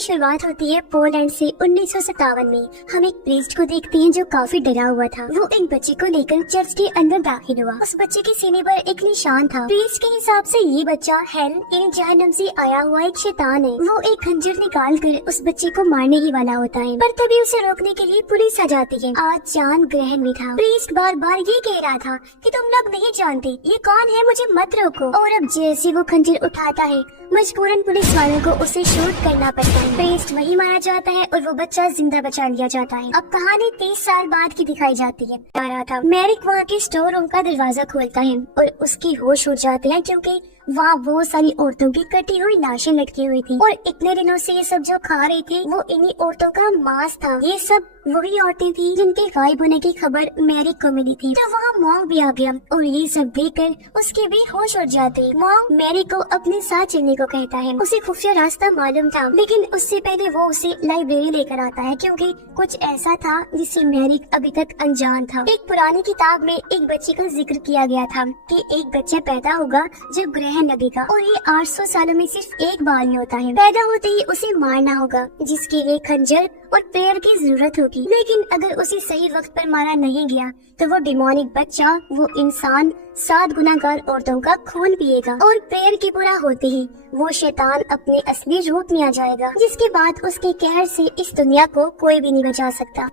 की शुरुआत होती है पोलैंड से 1957 में। हम एक प्रीस्ट को देखते हैं जो काफी डरा हुआ था। वो एक बच्चे को लेकर चर्च के अंदर दाखिल हुआ। उस बच्चे के सीने पर एक निशान था। प्रीस्ट के हिसाब से ये बच्चा हेल यानी जहन्नम से आया हुआ एक शैतान है। वो एक खंजर निकाल कर उस बच्चे को मारने ही वाला होता है, पर तभी उसे रोकने के लिए पुलिस आ जाती है। आज चांद ग्रहण में था। प्रीस्ट बार बार ये कह रहा था कि तुम लोग नहीं जानते ये कौन है, मुझे मत रोको। और अब जैसे वो खंजर उठाता है मजबूरन पुलिस वालों को उसे शूट करना पड़ता है। प्रीस्ट वही मारा जाता है और वो बच्चा जिंदा बचा लिया जाता है। अब कहानी 30 साल बाद की दिखाई जाती है। मैरिक वहाँ के स्टोर रूम का दरवाजा खोलता है और उसकी होश उड़ जाते हैं क्योंकि वहाँ बहुत सारी औरतों की कटी हुई लाशें लटकी हुई थी और इतने दिनों से ये सब जो खा रही थी वो इन्हीं औरतों का मांस था। ये सब वही औरतें थी जिनके गायब होने की खबर मैरिक को मिली थी। तो वहाँ मॉन्क भी आ गया और ये सब देखकर उसके भी होश उड़ जाते। मॉन्क मैरिक को अपने साथ चलने को कहता है। उसे खुफिया रास्ता मालूम था, लेकिन उससे पहले वो उसे लाइब्रेरी लेकर आता है क्योंकि कुछ ऐसा था जिससे मैरिक अभी तक अनजान था। एक पुरानी किताब में एक बच्चे का जिक्र किया गया था कि एक बच्चा पैदा होगा जब ग्रहण लगेगा और ये 800 सालों में सिर्फ एक बार ही होता है। पैदा होते ही उसे मारना होगा जिसके लिए खंजर और पैर की जरूरत होगी। लेकिन अगर उसे सही वक्त पर मारा नहीं गया तो वो डिमोनिक बच्चा, वो इंसान 7 गुनाहगार औरतों का खून पिएगा और पैर की पूरा होते ही वो शैतान अपने असली रूप में आ जाएगा, जिसके बाद उसके कहर से इस दुनिया को कोई भी नहीं बचा सकता।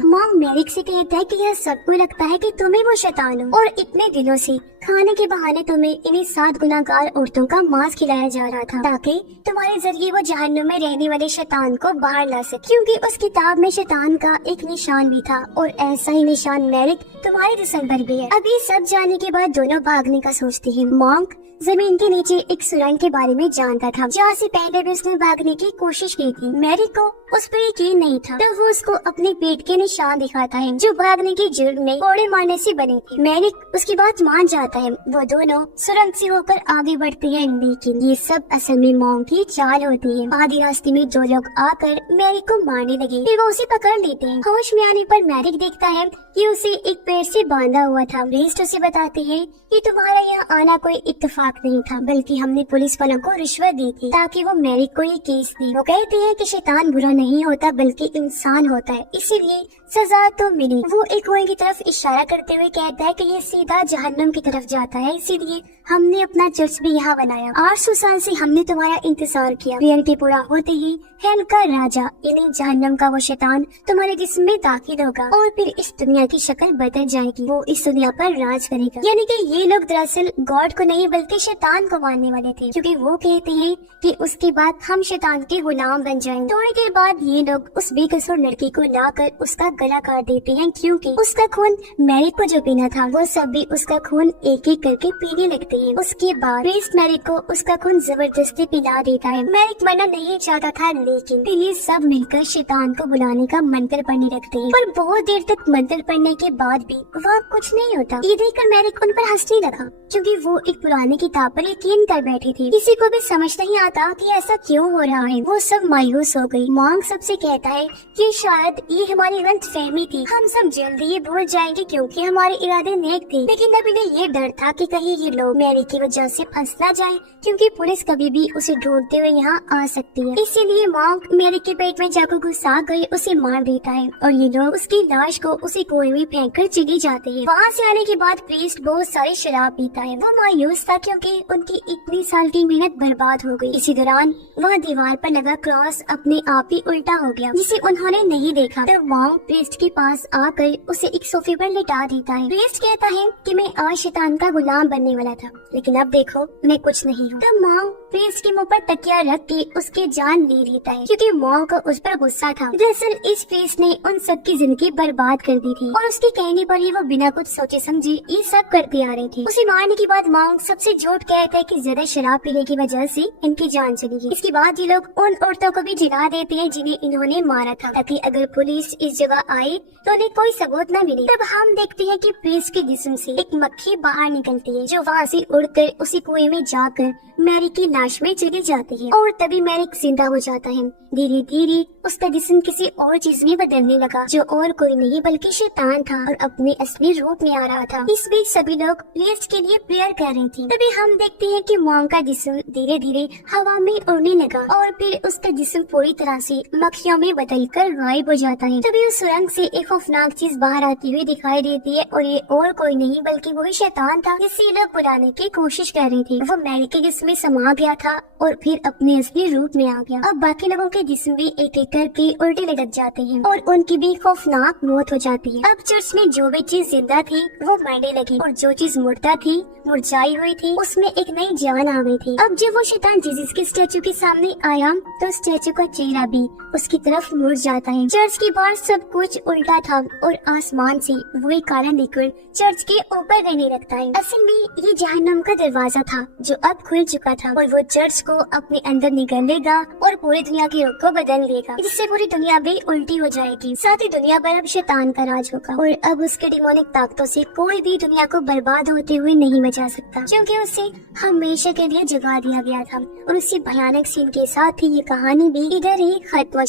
मॉन्क मैरिक से कहता है कि यह सबको लगता है कि तुम्हें वो शैतान हो और इतने दिनों से खाने के बहाने तुम्हें इन्हीं 7 गुनाहगार औरतों का मांस खिलाया जा रहा था ताकि तुम्हारे जरिए वो जहन्नुम में रहने वाले शैतान को बाहर ला सके, क्योंकि उस किताब में शैतान का एक निशान भी था और ऐसा ही निशान मैरिक तुम्हारे जिस्म पर भी है। अब ये सब जानने के बाद दोनों भागने का सोचते हैं। मॉन्क जमीन के नीचे एक सुरंग के बारे में जानता था जहाँ से पहले भी उसने भागने की कोशिश की थी। मैरिक को उस पर यकीन नहीं था तो वो उसको अपने पेट के निशान दिखाता है जो भागने के जुर्म में कोड़े मारने से बने थे। मैरिक उसकी बात मान जाता है। वो दोनों सुरंग से होकर आगे बढ़ते हैं, लेकिन ये सब असल में मॉन्क की चाल होती है। आधी रास्ते में 2 लोग आकर मैरिक को मारने लगे, फिर वो उसे पकड़ लेते हैं। होश में आने पर मैरिक देखता है कि उसे एक पेड़ से बांधा हुआ था। प्रीस्ट उसे बताते हैं कि तुम्हारा यहाँ आना कोई इत्तेफाक नहीं था, बल्कि हमने पुलिस वालों को रिश्वत दी थी ताकि वो मैरिक को ये केस दी। वो कहते हैं कि शैतान बुरा नहीं होता बल्कि इंसान होता है, इसीलिए सजा तो मिली। वो एक कुएं की तरफ इशारा करते हुए कहता है कि ये सीधा जहन्नुम की तरफ जाता है, इसीलिए हमने अपना चर्च भी यहाँ बनाया। 800 साल से हमने तुम्हारा इंतजार किया। रियलिटी पूरा होते ही हेल का राजा यानी जहन्नुम का वो शैतान तुम्हारे जिस्म में दाखिल होगा और फिर इस दुनिया की शक्ल बदल जाएगी। वो इस दुनिया पर राज करेगा। यानी कि ये लोग दरअसल गॉड को नहीं बल्कि शैतान को मानने वाले थे, क्योंकि वो कहते हैं कि उसके बाद हम शैतान के गुलाम बन जाएंगे। थोड़ी देर बाद ये लोग उस बेकसूर लड़की को लाकर उसका गला काट देते हैं, क्योंकि उसका खून मैरिक को जो पीना था वो सब भी उसका खून एक एक करके पीने लगते हैं। उसके बाद प्रीस्ट मैरिक को उसका खून जबरदस्ती पिला देता है। मैरिक मरना नहीं चाहता था, लेकिन फिर ये सब मिलकर शैतान को बुलाने का मंत्र पढ़ने लगते हैं। पर बहुत देर तक मंत्र पढ़ने के बाद भी वहाँ कुछ नहीं होता। ये देखकर मैरिक उन पर हंसने लगा, क्योंकि वो एक पुरानी किताब पर यकीन कर बैठी थी। किसी को भी समझ नहीं आता कि ऐसा क्यों हो रहा है। वो सब मायूस हो गई। मॉन्क सबसे कहता है कि शायद ये हमारी गलतफहमी थी, हम सब जल्दी ये भूल जाएंगे क्योंकि हमारे इरादे नेक थे। लेकिन अभी ये डर था कि कहीं ये लोग मैरिक की वजह से फंस ना जाए, क्योंकि पुलिस कभी भी उसे ढूंढते हुए यहाँ आ सकती है। इसीलिए मॉन्क मैरिक के पेट में जाकर घुसा गए उसे मार देता है और ये लोग उसकी लाश को उसी कुएं में फेंक कर चले जाते हैं। वहाँ से आने के बाद प्रीस्ट बहुत सारी शराब पीता है। वो मायूस था क्योंकि उनकी इतनी साल की मेहनत बर्बाद हो गई। इसी दौरान वहाँ दीवार पर लगा क्रॉस अपने आप ही उल्टा हो गया, जिसे उन्होंने नहीं देखा। तो मॉन्क प्रीस्ट के पास आकर उसे एक सोफे पर लिटा देता है। प्रीस्ट कहता है कि मैं आज शैतान का गुलाम बनने वाला था, लेकिन अब देखो मैं कुछ नहीं हूँ। तो मॉन्क प्रीस्ट के मुंह पर तकिया रख के उसके जान ले लेता है, क्योंकि मॉन्क को उस पर गुस्सा था। दरअसल इस प्रीस्ट ने उन सब की जिंदगी बर्बाद कर दी थी और उसके कहने पर ही वो बिना कुछ सोचे समझे ये सब करते आ रहे थे। उसे मारने के बाद मॉन्क सबसे झूठ कहता है कि ज्यादा शराब पीने की वजह से इनकी जान चली गई। इसके बाद ये लोग उन औरतों को भी जिला देते हैं जिन्हें इन्होंने मारा था, ताकि अगर पुलिस इस जगह आए तो उन्हें कोई सबूत न मिले। तब हम देखते हैं कि प्रिंस के जिस्म से एक मक्खी बाहर निकलती है जो वहाँ से उड़कर उसी कुएं में जाकर मैरी की लाश में चली जाती है और तभी मैरिक जिंदा हो जाता है। धीरे धीरे उसका जिस्म किसी और चीज में बदलने लगा जो और कोई नहीं बल्कि शैतान था और अपने असली रूप में आ रहा था। इस बीच सभी लोग प्रिंस के लिए प्रेयर कर रहे थे। तभी हम देखते हैं कि मॉन्क का जिस्म धीरे धीरे हवा में उड़ने लगा और फिर उसका जिस्म पूरी तरह से मक्खियों में बदलकर गायब हो जाता है। तभी उस सुरंग से एक खौफनाक चीज बाहर आती हुई दिखाई देती है और ये और कोई नहीं बल्कि वही शैतान था जिसे लोग बुलाने की कोशिश कर रहे थे। वो मैरी के जिस्म में समा गया था और फिर अपने असली रूप में आ गया। अब बाकी लोगों के जिस्म भी एक एक करके उल्टे लटक जाते हैं और उनकी भी खौफनाक मौत हो जाती है। अब चर्च में जो भी चीज जिंदा थी वो मरने लगी और जो चीज मुर्दा थी मुरझाई हुई थी उसमें एक नई जान आ गई थी। अब जब वो शैतान जीसस के स्टैचू के सामने आया तो स्टैचू का चेहरा भी उसकी तरफ मुड़ जाता है। चर्च के बाहर सब कुछ उल्टा था और आसमान से वही काला लिक्विड चर्च के ऊपर रहने लगता है। असल में ये जहन्नम का दरवाजा था जो अब खुल चुका था और वो चर्च को अपने अंदर निगल लेगा और पूरी दुनिया के रुख को बदल देगा, जिससे पूरी दुनिया भी उल्टी हो जाएगी। साथ ही दुनिया पर अब शैतान का राज होगा और अब उसके डिमोनिक ताकतों से कोई भी दुनिया को बर्बाद होते हुए नहीं बचा सकता, क्योंकि उसे हमेशा के लिए जगा दिया गया था। और उसी भयानक सीन के साथ ही ये कहानी भी इधर ही खत्म हो जाती है।